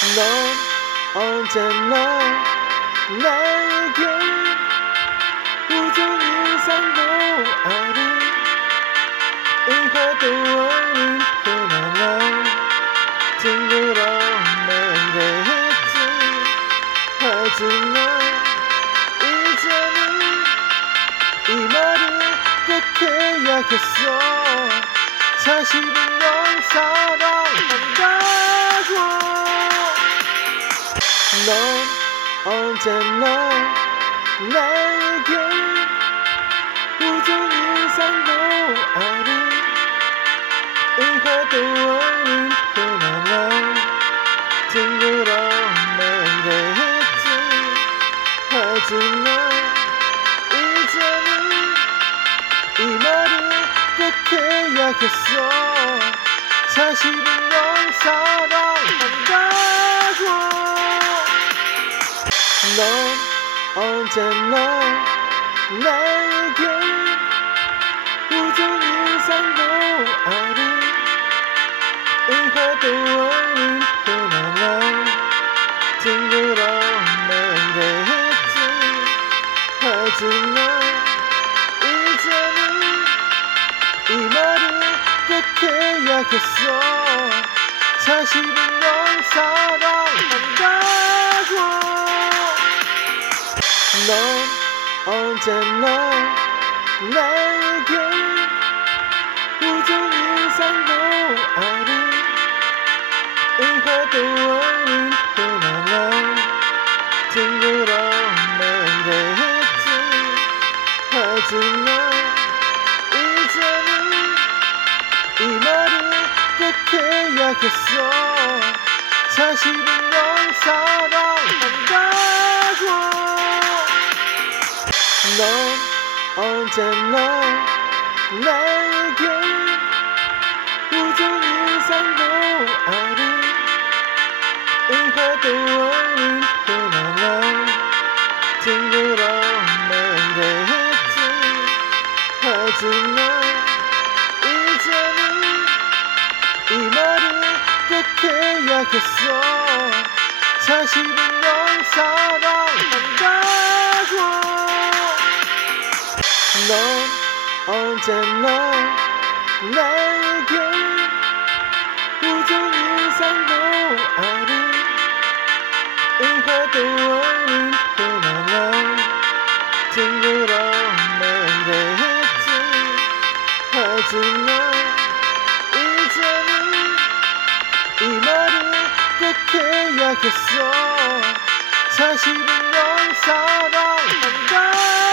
넌 언제나 나에게 우정 인상도 아닌 의화도 아닌 편안한 친구로만 대했지. 하지만 이제는 이 말을 꼭 해야겠어. 사실은 널 사랑한다고 넌 언제나 나에게 우정 인상도 아닌 의화도 아닌 편안한 친구로만 대했지. 하지만 이제는 이 말을 꼭 해야겠어. 사실은 널 사랑 넌 언제나 나에게 우정 인상도 아닌 의화도 아닌 편안한 친구로만 대했지. 하지만 이제는 이 말을 꼭 해야겠어. 사실은 널 사랑한다고 넌 언제나 나에게 우정 인상도 아닌 의화도 아닌 편안한 친구로만 대했지. 하지만 이제는 이 말을 꼭 해야겠어. 사실은 널 사랑한다고 넌 언제나 나에게 우정 인상도 아닌 의화도 아닌 편안한 친구로만 대했지. 하지만 이제는 이 말을 꼭 해야겠어. 사실은 널 사랑 언제나 나에게 우정 인상도 아닌 의화도 아닌 편안한 친구로만 대했지. 하지만 이제는 이 말을 꼭 해야겠어. 사실은 널 사랑한다고